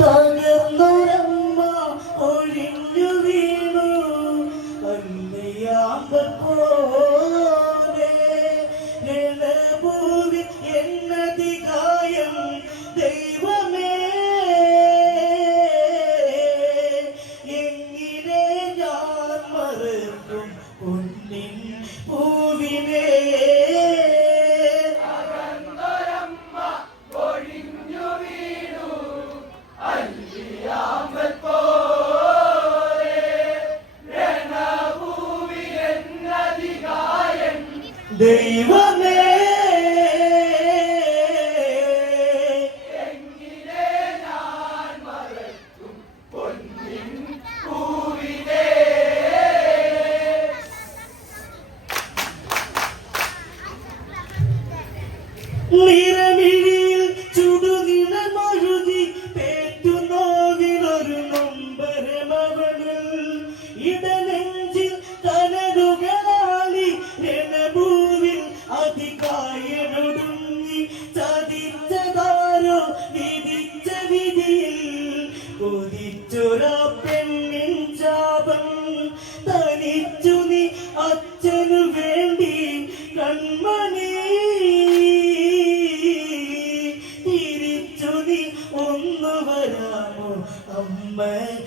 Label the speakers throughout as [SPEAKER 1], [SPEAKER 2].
[SPEAKER 1] Tá they were Mình.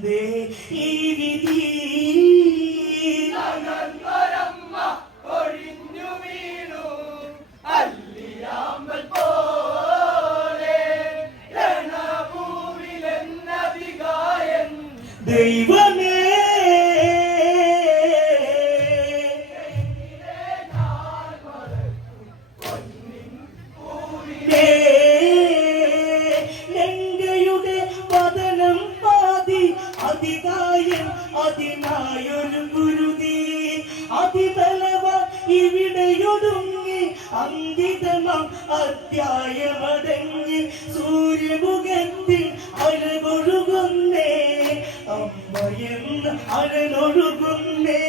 [SPEAKER 1] grande അതികായം അതിനായൊരു ഗുരുതി അതിബലവ ഇവിടെയൊടുങ്ങി അന്തിതമം അധ്യായമടങ്ങി സൂര്യമുഖത്തിൽ അലകൊഴുകുന്നേ അമ്മയെന്ന്
[SPEAKER 2] അലനൊഴുകുന്നേ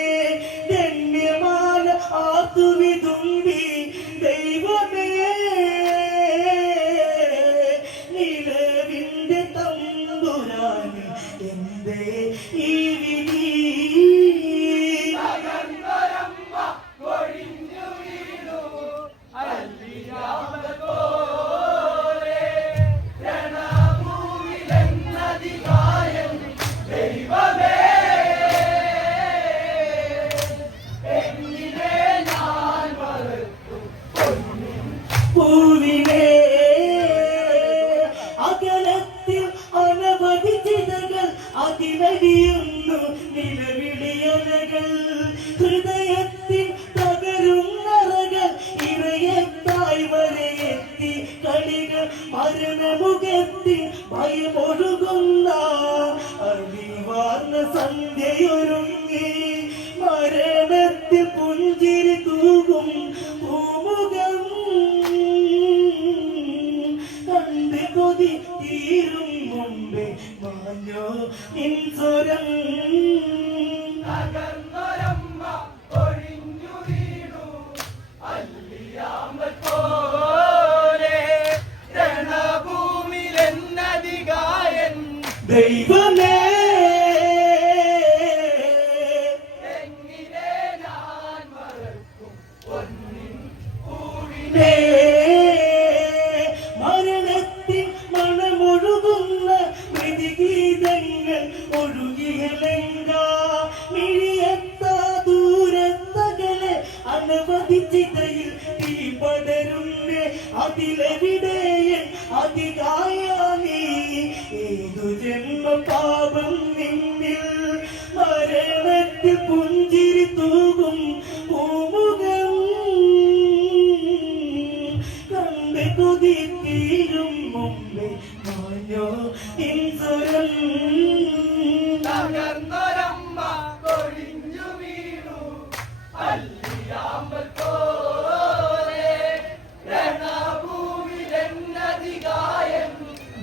[SPEAKER 2] ഹൃദയ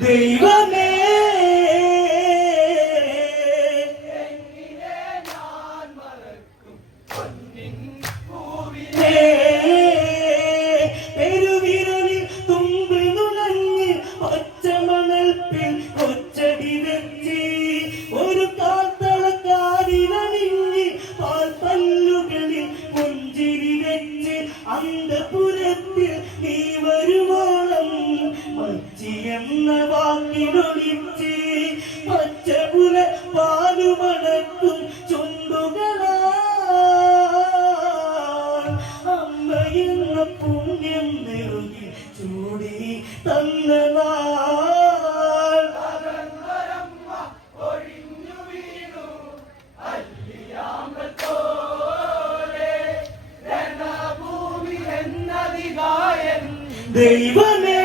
[SPEAKER 2] ദൈവം ainda é
[SPEAKER 1] ദൈവമേ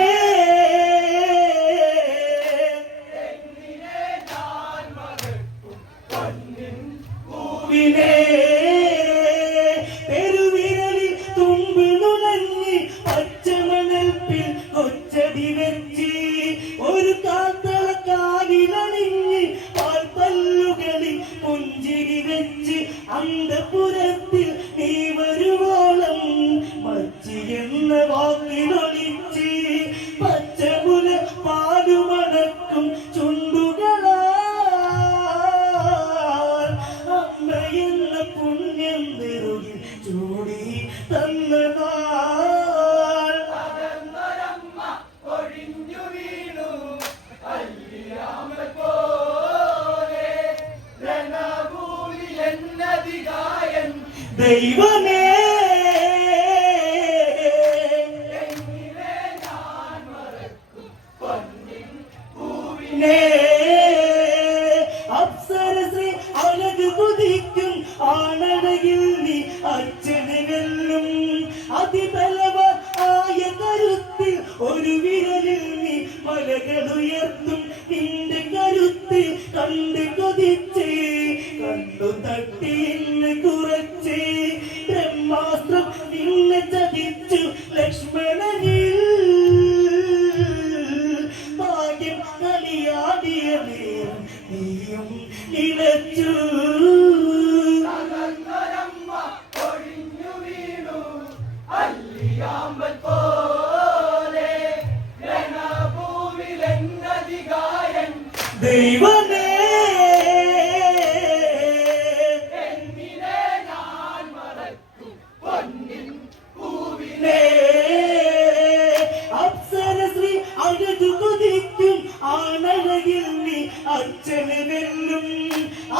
[SPEAKER 1] അർച്ചന വെല്ലും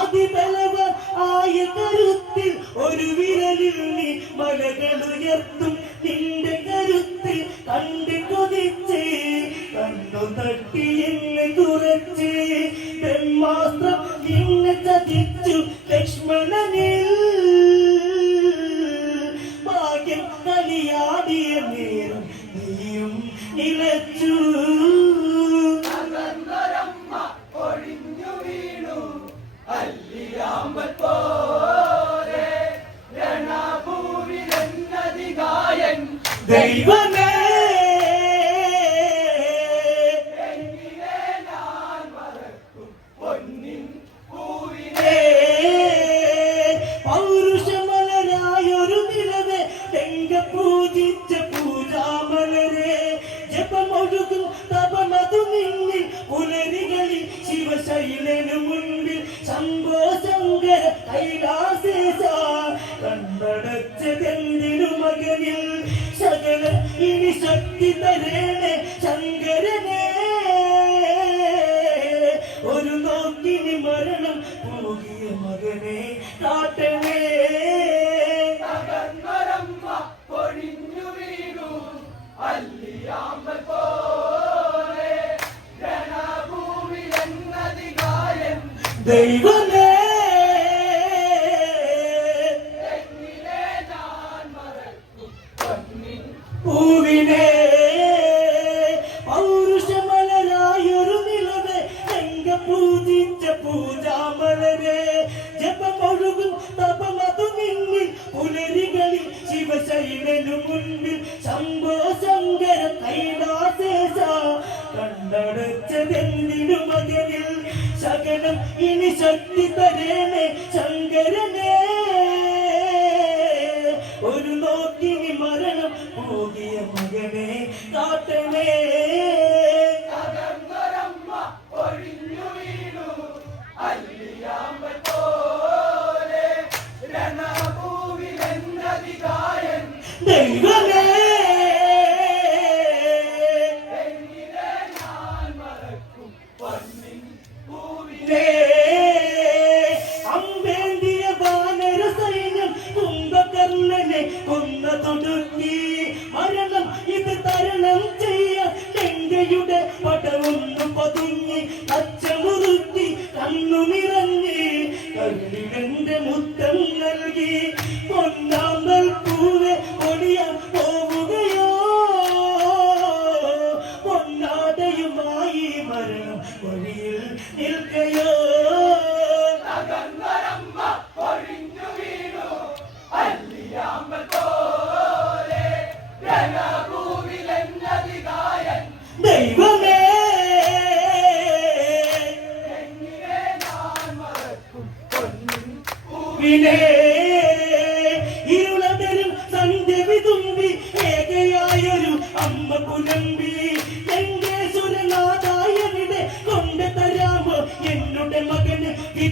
[SPEAKER 1] അതിബലവ ആയ കരുത്തിൽ ഒരു വിരലിൽ നീ മലകളുയർത്തും നിന്റെ കരുത്തിൽ കണ്ട് കൊതിച്ച് കണ്ണു തട്ടി എന്നെ തുറച്ച്. ബ്രഹ്മാസ്ത്രം നിന്നെ ചതിച്ചു ലക്ഷ്മണനിൽ ഭാഗ്യം കലിയാടിയ നേരം നീയും നിലച്ചു. They were. They even ഇനി ശക്തി തരേണേ ശങ്കരനേ. ഒരു നോക്കിനി മരണം പോകിയ മകനെ
[SPEAKER 2] കാത്തനേ
[SPEAKER 1] ദൈവമേ.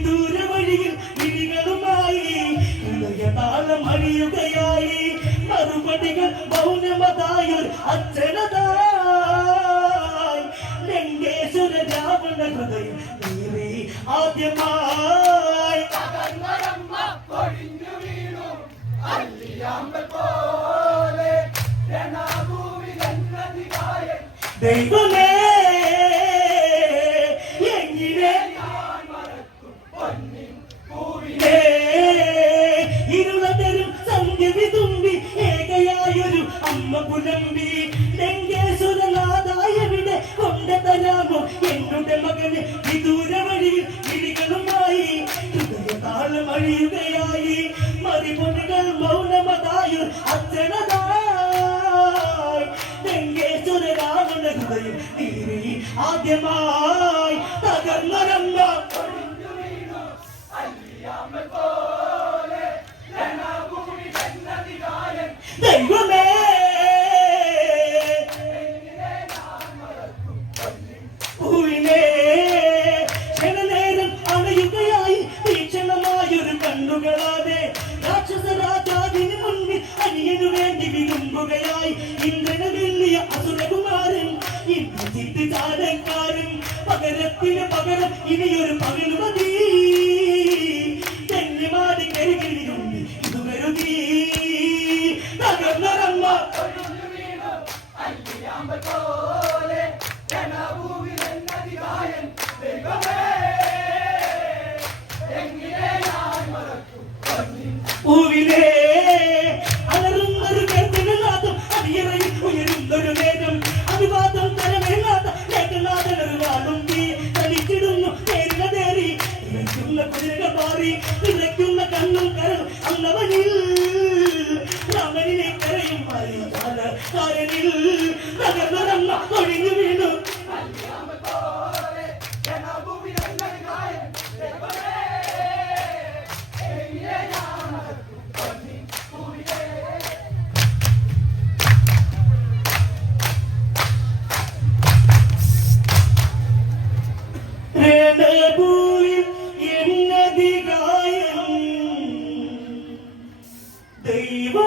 [SPEAKER 1] ദൂരവഴിയിൽ വിളികളുമായി ഹൃദയതാളം അണിയുകയായി. മറുപടികൾ മൗനമതായൊരു അച്ഛനതായി. ലങ്കേശ്വര രാവണ ഹൃദയം നീറി ആദ്യമായി.
[SPEAKER 2] കൊഴിഞ്ഞു വീണു. അല്ലിയാമ്പൽ
[SPEAKER 1] പോ would never be അരികിലും ഇതുവരുതി തകർന്നറമ്മ
[SPEAKER 2] അല്ലിയാമ്പ പോലെ
[SPEAKER 1] രണഭൂമിയിൽ നദികായൻ ദൈവമേ I love you. தெய்வ